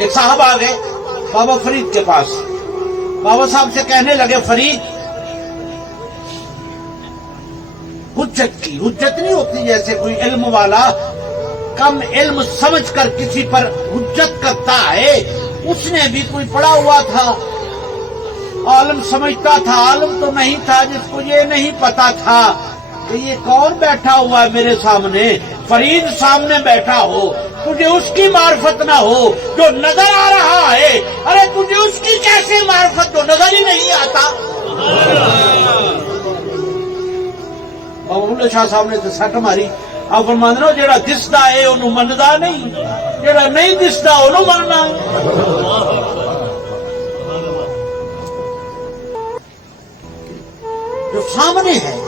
एक साहब आ गए बाबा फरीद के पास। बाबा साहब से कहने लगे, फरीद, हुज्जत नहीं होती जैसे कोई इल्म वाला कम इल्म समझ कर किसी पर हुज्जत करता है, उसने भी कोई पढ़ा हुआ था, आलम समझता था, आलम तो नहीं था जिसको ये नहीं पता था कि ये कौन बैठा हुआ है मेरे सामने। फरीद सामने बैठा हो, तुझे उसकी मार्फत ना हो जो नजर आ रहा है। अरे तुझे उसकी कैसे मार्फत जो नजर ही नहीं आता। और शाह साहब ने तो सट मारी। आप फरमान लो, जेड़ा दिसदा है ओनू मनदा नहीं, जेड़ा नहीं दिसदा ओनू मनना। जो सामने है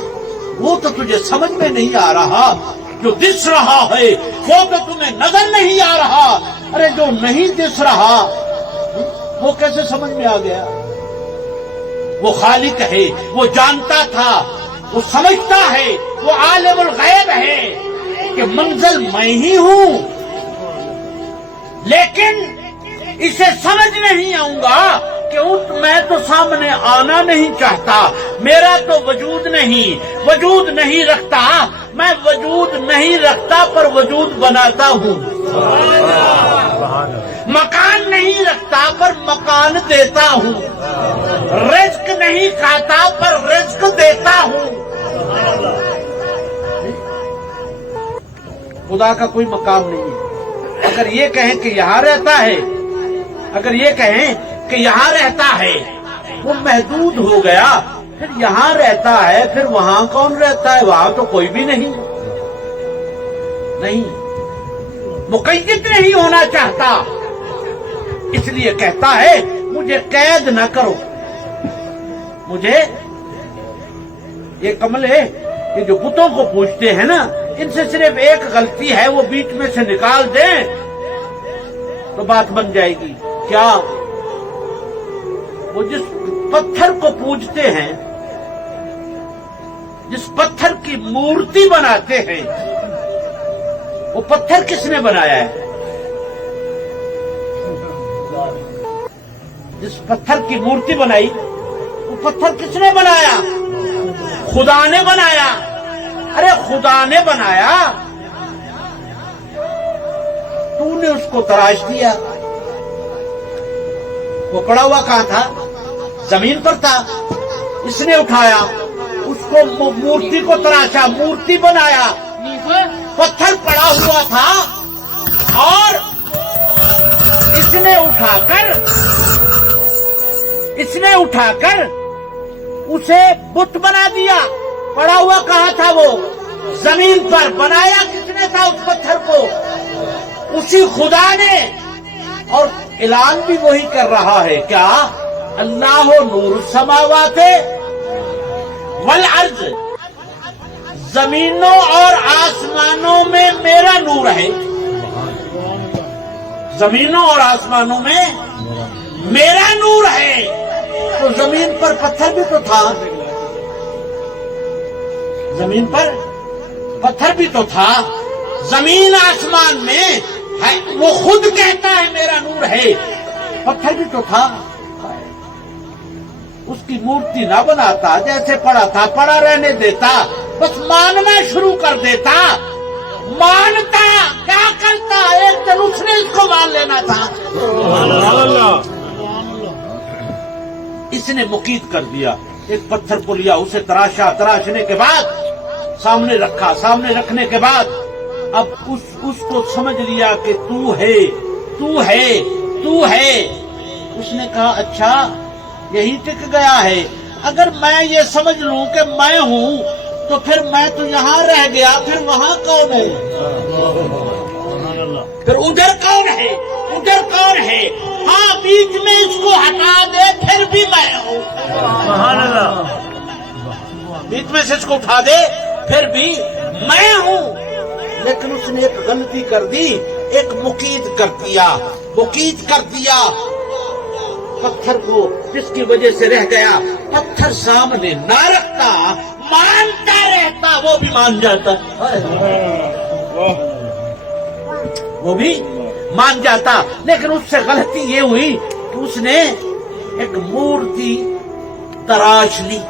वो तो तुझे समझ में नहीं आ रहा, जो दिस रहा है वो तो तुम्हें नजर नहीं आ रहा। अरे जो नहीं दिस रहा वो कैसे समझ में आ गया। वो खालिक है, वो जानता था, वो समझता है, वो आलिमुल गैब है कि मंजिल मैं ही हूं, लेकिन इसे समझ नहीं आऊंगा क्यों। मैं तो सामने आना नहीं चाहता, मेरा तो वजूद नहीं रखता। मैं वजूद नहीं रखता पर वजूद बनाता हूँ। मकान नहीं रखता पर मकान देता हूँ। रिज्क नहीं खाता पर रिज्क देता हूँ। खुदा का कोई मकाम नहीं है। अगर ये कहें कि यहां रहता है, अगर ये कहें कि यहां रहता है, वो महदूद हो गया। फिर यहां रहता है, फिर वहां कौन रहता है? वहां तो कोई भी नहीं। मुक़य्यद नहीं होना चाहता, इसलिए कहता है मुझे कैद न करो। मुझे ये कमले, ये जो बुतों को पूछते हैं ना, इनसे सिर्फ एक गलती है, वो बीच में से निकाल दें तो बात बन जाएगी। क्या? वो जिस पत्थर को पूजते हैं, जिस पत्थर की मूर्ति बनाते हैं, वो पत्थर किसने बनाया है? जिस पत्थर की मूर्ति बनाई, वो पत्थर किसने बनाया? खुदा ने बनाया। अरे खुदा ने बनाया, तूने उसको तराश दिया। वो पड़ा हुआ कहां था? जमीन पर था। इसने उठाया, उसको मूर्ति को तराशा, मूर्ति बनाया। पत्थर पड़ा हुआ था और इसने उठाकर उसे बुत बना दिया। पड़ा हुआ कहां था? वो जमीन पर। बनाया किसने था उस पत्थर को? उसी खुदा ने। और ऐलान भी वही कर रहा है। क्या? अल्लाह नूर समावाते वल अर्ज, जमीनों और आसमानों में मेरा नूर है। जमीनों और आसमानों में मेरा नूर है। तो जमीन पर पत्थर भी तो था, जमीन पर पत्थर भी तो था। जमीन आसमान में है, वो खुद कहता है मेरा नूर है। पत्थर भी तो था। उसकी मूर्ति ना बनाता, जैसे पड़ा था पड़ा रहने देता, बस मानना शुरू कर देता। मानता क्या करता? एक दिन उसने इसको मान लेना था। इसने मुकीद कर दिया। एक पत्थर को लिया, उसे तराशा, तराशने के बाद सामने रखा। सामने रखने के बाद अब उसको समझ लिया कि तू है, तू है, तू है। उसने कहा अच्छा यही टिक गया है। अगर मैं ये समझ लूं कि मैं हूं तो फिर मैं तो यहां रह गया, फिर वहां कौन है? फिर उधर कौन है? उधर कौन है? हाँ, बीच में इसको हटा दे फिर भी मैं हूं। बीच में से इसको उठा दे फिर भी मैं हूं। लेकिन उसने एक गलती कर दी, एक मुकीद कर दिया। मुकीद कर दिया पत्थर को, जिसकी वजह से रह गया। पत्थर सामने ना रखता, मानता रहता, वो भी मान जाता। वो भी मान जाता, लेकिन उससे गलती ये हुई कि उसने एक मूर्ति तराश ली।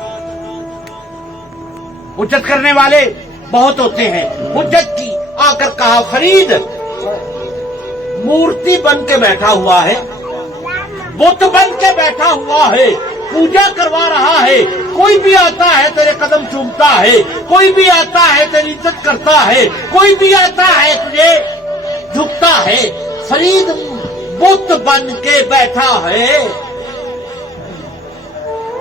हुज्जत करने वाले बहुत होते हैं। हुज्जत की आकर कहा, फरीद मूर्ति बन के बैठा हुआ है, बुत बन के बैठा हुआ है, पूजा करवा रहा है, कोई भी आता है तेरे कदम चूमता है, कोई भी आता है तेरी इज्जत करता है, कोई भी आता है तुझे झुकता है, फरीद बुत बन के बैठा है।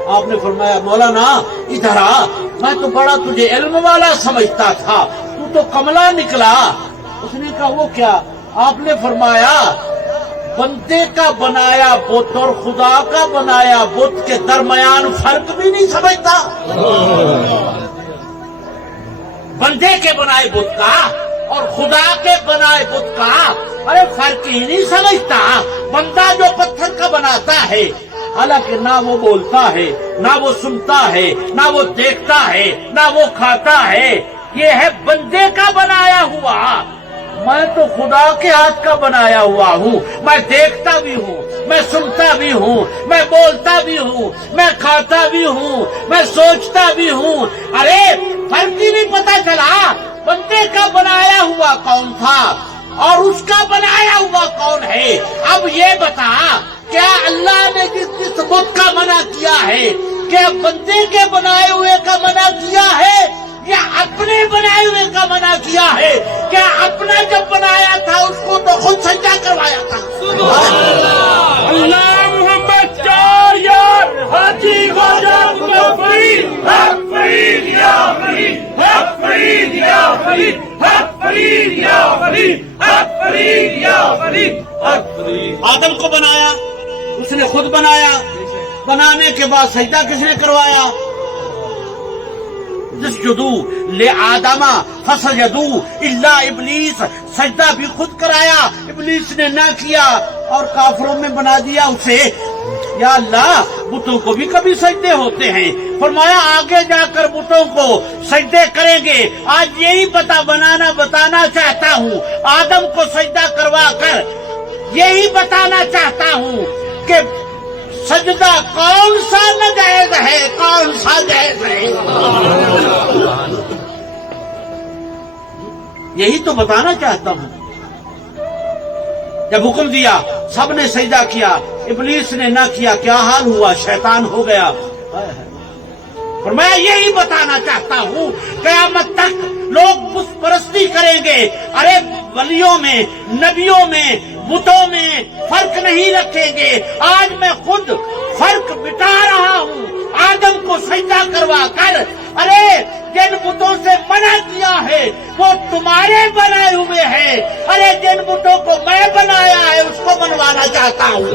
आपने फरमाया, मौलाना इधर आ, मैं तो बड़ा तुझे इल्म वाला समझता था, तू तो कमला निकला। उसने कहा, वो क्या? आपने फरमाया, बंदे का बनाया बुत और खुदा का बनाया बुत के दरमियान फर्क भी नहीं समझता। बंदे के बनाए बुत का और खुदा के बनाए बुत का अरे फर्क ही नहीं समझता। बंदा जो पत्थर का बनाता है, हालांकि ना वो बोलता है, ना वो सुनता है, ना वो देखता है, ना वो खाता है, ये है बंदे का बनाया हुआ। मैं तो खुदा के हाथ का बनाया हुआ हूँ। मैं देखता भी हूँ, मैं सुनता भी हूँ, मैं बोलता भी हूँ, मैं खाता भी हूँ, मैं सोचता भी हूँ। अरे फर्क ही नहीं पता चला बंदे का बनाया हुआ कौन था और उसका बनाया हुआ कौन है। अब ये बता, क्या अल्लाह ने जिस बुत का मना किया है, क्या बंदे के बनाए हुए का मना किया है या अपने बनाए हुए का मना किया है? क्या अपना जब बनाया था उसको तो खुद सजदा करवाया था? अल्लाह मोहम्मद चार यार हाजी ख्वाजा फरीद हक फरीद या फरीद हक फरीद या फरीद हक फरीद या फरीद हक फरीद या फरीद हक फरीद। आदम को बनाया, उसने खुद बनाया, बनाने के बाद सजदा किसने करवाया? जिसजुदू ले आदमा फसजदू इल्ला इब्लीस, सजदा भी खुद कराया, इब्लीस ने ना किया और काफिरों में बना दिया उसे। या अल्लाह, बुतों को भी कभी सजदे होते हैं। फरमाया आगे जाकर बुतों को सजदे करेंगे। आज यही बताना चाहता हूँ, आदम को सजदा करवा कर यही बताना चाहता हूँ कि सजदा कौन सा नाजायज है, कौन सा जायज है, यही तो बताना चाहता हूं। जब हुक्म दिया सबने सजदा किया, इब्लीस ने ना किया, क्या हाल हुआ? शैतान हो गया। और मैं यही बताना चाहता हूं, क़यामत तक लोग बुत परस्ती करेंगे। अरे वलियों में, नबियों में, बुतों में फर्क नहीं रखेंगे। आज मैं खुद फर्क मिटा रहा हूँ। आदम को सजदा करवा कर, अरे जिन बुतों से मना किया है वो तुम्हारे बनाए हुए हैं। अरे जिन बुतों को मैं बनाया है उसको बनवाना चाहता हूँ।